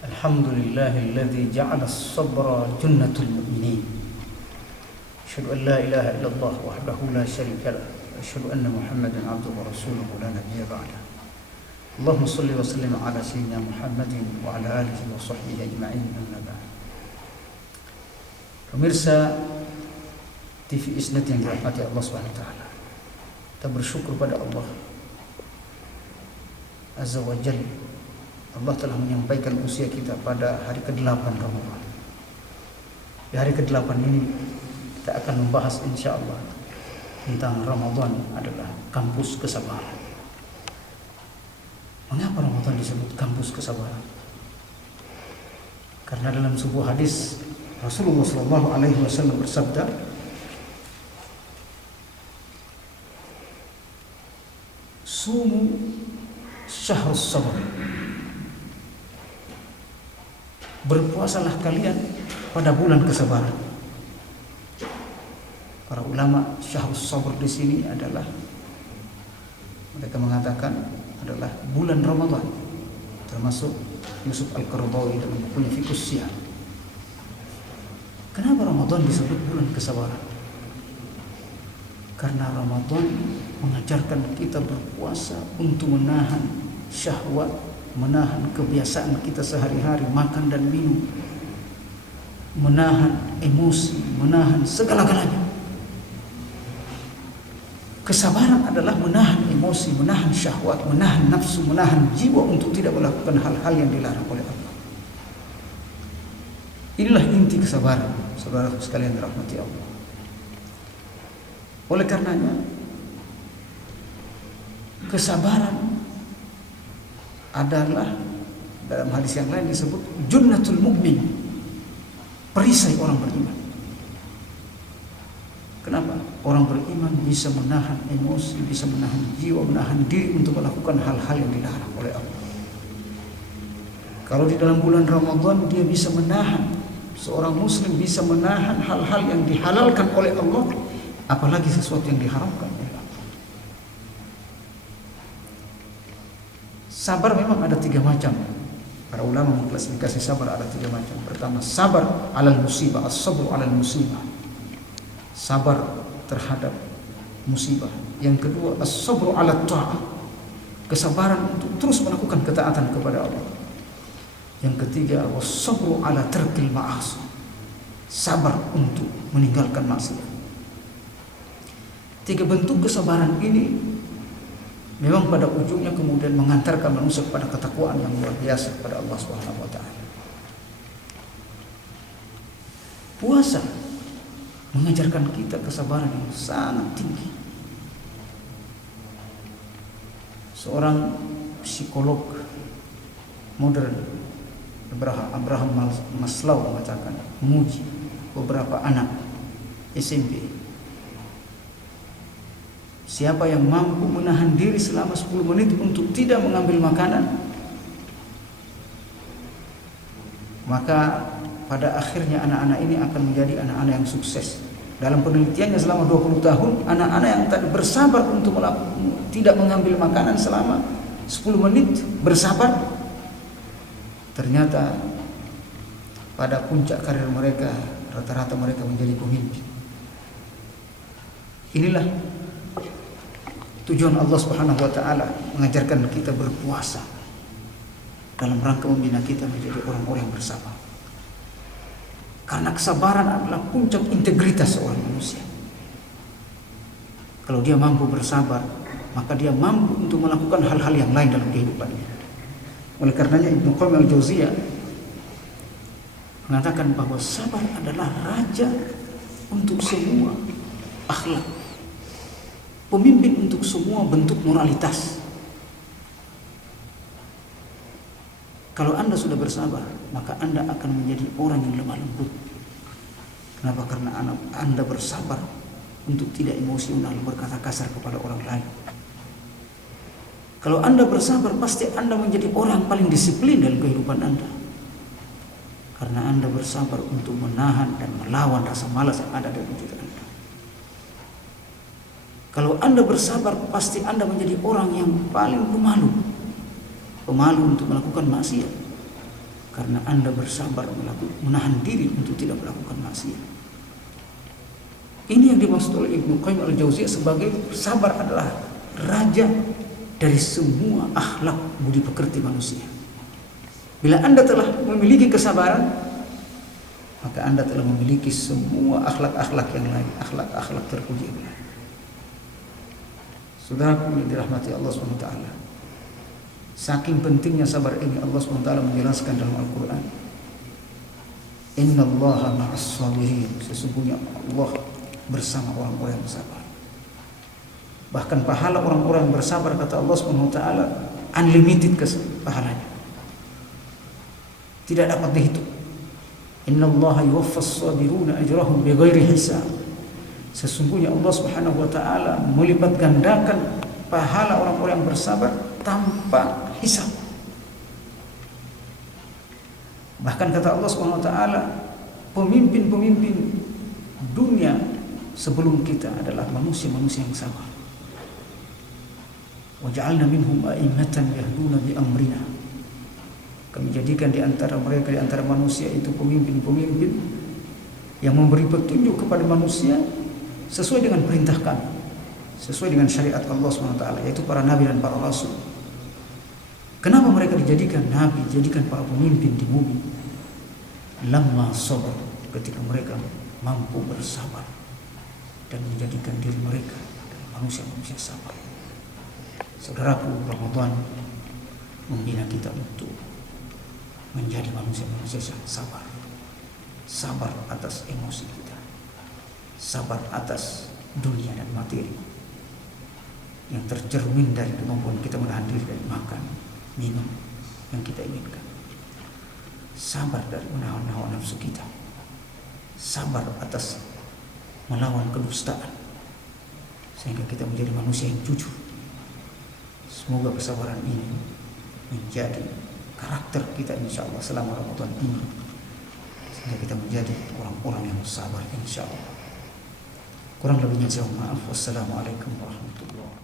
Alhamdulillahilladzi ja'ala as-sabra jannatul mu'minin. Asyhadu an la ilaha illallah wahdahu la syarika lah. Asyhadu anna Muhammadan abduhu wa rasuluhu la nabiyya ba'dah. Allahumma shalli wa sallim ala sayyidina Muhammadin wa ala alihi wa sahbihi ajma'in. Amma ba'd. Pemirsa TV Isnet yang dirahmati Allah Subhanahu wa taala. Kita bersyukur pada Allah Azza wa Jalla. Allah telah menyampaikan usia kita pada hari ke-8 Ramadan. Di hari ke-8 ini kita akan membahas insyaallah tentang Ramadan adalah kampus kesabaran. Mengapa Ramadan disebut kampus kesabaran? Karena dalam sebuah hadis Rasulullah SAW bersabda, "Sumu syahrus sabr." Berpuasalah kalian pada bulan kesabaran. Para ulama syahrus sabr di sini adalah, mereka mengatakan adalah bulan Ramadan, termasuk Yusuf Al-Qaradawi dalam bukunya Fiqhus Siyam. Kenapa Ramadan disebut bulan kesabaran? Karena Ramadan mengajarkan kita berpuasa untuk menahan syahwat, menahan kebiasaan kita sehari-hari makan dan minum, menahan emosi, menahan segala-galanya. Kesabaran adalah menahan emosi, menahan syahwat, menahan nafsu, menahan jiwa untuk tidak melakukan hal-hal yang dilarang oleh Allah. Inilah inti kesabaran, saudara sekalian dirahmati Allah. Oleh karenanya, kesabaran adalah dalam hadis yang lain disebut junnatul mu'min, perisai orang beriman. Kenapa? Orang beriman bisa menahan emosi, bisa menahan jiwa, menahan diri untuk melakukan hal-hal yang dilarang oleh Allah. Kalau di dalam bulan Ramadan dia bisa menahan, seorang muslim bisa menahan hal-hal yang dihalalkan oleh Allah, apalagi sesuatu yang diharamkan oleh Allah. Sabar memang ada 3 macam. Para ulama mengklasifikasi sabar ada 3 macam. Pertama, sabar alal musibah, as-sabru alal musibah. Sabar terhadap musibah. Yang kedua, as-sabru ala ta'ah. Kesabaran untuk terus melakukan ketaatan kepada Allah. Yang ketiga, was-sabru ala tarkil ma'asi. Sabar untuk meninggalkan maksiat. 3 bentuk kesabaran ini memang pada ujungnya kemudian mengantarkan manusia kepada ketakwaan yang luar biasa kepada Allah Subhanahu wa taala. Puasa mengajarkan kita kesabaran yang sangat tinggi. Seorang psikolog modern, Abraham Maslow, mengatakan, menguji beberapa anak SMP. Siapa yang mampu menahan diri selama 10 menit untuk tidak mengambil makanan, maka pada akhirnya anak-anak ini akan menjadi anak-anak yang sukses. Dalam penelitiannya selama 20 tahun, anak-anak yang tadi bersabar untuk tidak mengambil makanan selama 10 menit, bersabar, ternyata pada puncak karir mereka, rata-rata mereka menjadi pemimpin. Inilah tujuan Allah Subhanahu wa taala mengajarkan kita berpuasa dalam rangka membina kita menjadi orang-orang yang bersabar. Karena kesabaran adalah puncak integritas seorang manusia. Kalau dia mampu bersabar, maka dia mampu untuk melakukan hal-hal yang lain dalam kehidupannya. Oleh karenanya Ibnu Qayyim al-Jauziyah mengatakan bahwa sabar adalah raja untuk semua akhlak, pemimpin untuk semua bentuk moralitas. Kalau Anda sudah bersabar, maka Anda akan menjadi orang yang lemah lembut. Kenapa? Karena Anda bersabar untuk tidak emosional, berkata kasar kepada orang lain. Kalau Anda bersabar, pasti Anda menjadi orang paling disiplin dalam kehidupan Anda. Karena Anda bersabar untuk menahan dan melawan rasa malas yang ada dalam diri Anda. Kalau Anda bersabar, pasti Anda menjadi orang yang paling pemalu untuk melakukan maksiat. karena Anda bersabar menahan diri untuk tidak melakukan maksiat. Ini yang dimaksud oleh Ibnu Qayyim al-Jauziyah sebagai sabar adalah raja dari semua akhlak budi pekerti manusia. Bila Anda telah memiliki kesabaran, maka Anda telah memiliki semua akhlak-akhlak yang lain, akhlak-akhlak terpuji. Saudaraku yang dirahmati Allah SWT, saking pentingnya sabar ini Allah SWT menjelaskan dalam Al-Quran, Innallaha ma'as sabirin, sesungguhnya Allah bersama orang-orang yang bersabar. Bahkan pahala orang-orang yang bersabar, kata Allah SWT, unlimited pahalanya, tidak dapat dihitung. Innallaha yuwaffas sabiruna ajrahum bighairi hisab. Sesungguhnya Allah Subhanahu wa taala melipat gandakan pahala orang-orang yang bersabar tanpa hisab. Bahkan kata Allah Subhanahu wa taala, pemimpin-pemimpin dunia sebelum kita adalah manusia-manusia yang sabar. Wa ja'alna minhum a'immatan yahduna bi amrina. Kami jadikan di antara mereka, di antara manusia itu pemimpin-pemimpin yang memberi petunjuk kepada manusia sesuai dengan perintah kami, sesuai dengan syariat Allah SWT, yaitu para nabi dan para rasul. Kenapa mereka dijadikan nabi, dijadikan para pemimpin di bumi? Lamma sabar, ketika mereka mampu bersabar dan menjadikan diri mereka manusia-manusia sabar. Saudaraku, Ramadan membina kita untuk menjadi manusia-manusia yang sabar. Sabar atas emosi kita, sabar atas dunia dan materi yang tercermin dari kemampuan kita menahan diri dari makan, minum yang kita inginkan. Sabar dari menahan hawa nafsu kita, sabar atas melawan kedustaan, sehingga kita menjadi manusia yang jujur. Semoga kesabaran ini menjadi karakter kita insyaallah selama Ramadan ini, sehingga kita menjadi orang-orang yang sabar insyaallah. Kurang lebihnya saya mohon maaf. Wassalamualaikum warahmatullahi wabarakatuh.